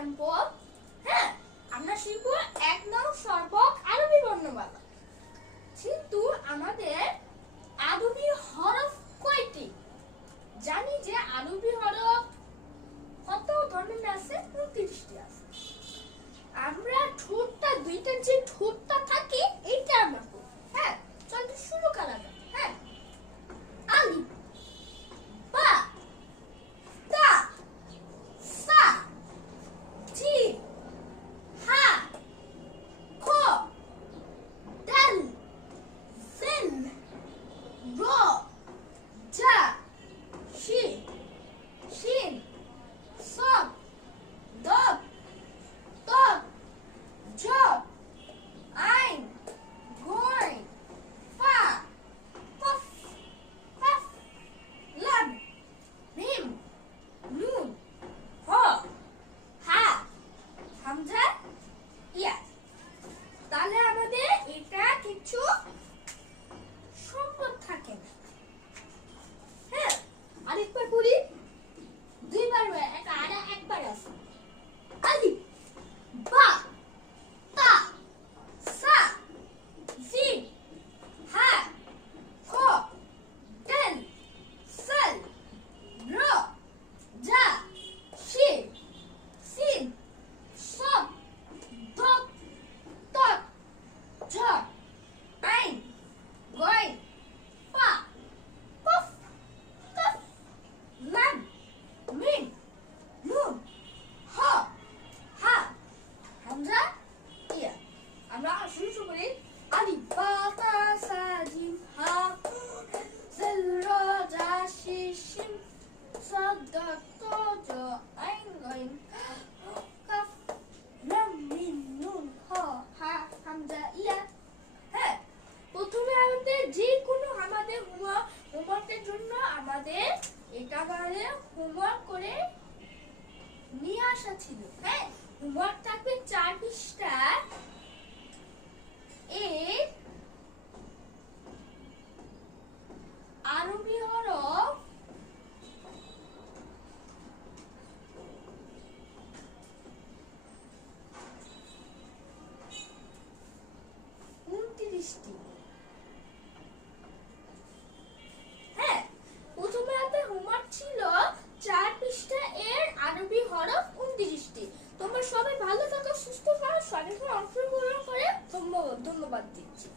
জানব হ্যাঁ? আমরা শিখব এক নং সর্বক আরবি বর্ণমালা। কিন্তু আমাদের الشمس صدقت عين كف لم من নুন হ হা হামজা হ্যাঁ প্রথমে আমাদের যে কোনো আমাদের হোমওয়ার্ক হোমওয়ার্কের জন্য আমাদের এটা আমাদের হোমওয়ার্ক করে নিয়ে আসা ছিল। হ্যাঁ হোমওয়ার্ক থাকবে চার পৃষ্ঠা মিষ্টি। হ্যাঁ প্রথমে হাতে হোমওয়ার্ক ছিল চার পৃষ্ঠা এর আরবি হরফ উনত্রিশটি। তোমরা সবাই ভালো থাকো, সুস্থ থাকো, সবাইকে অংশগ্রহণ করে ধন্যবাদ দিচ্ছি।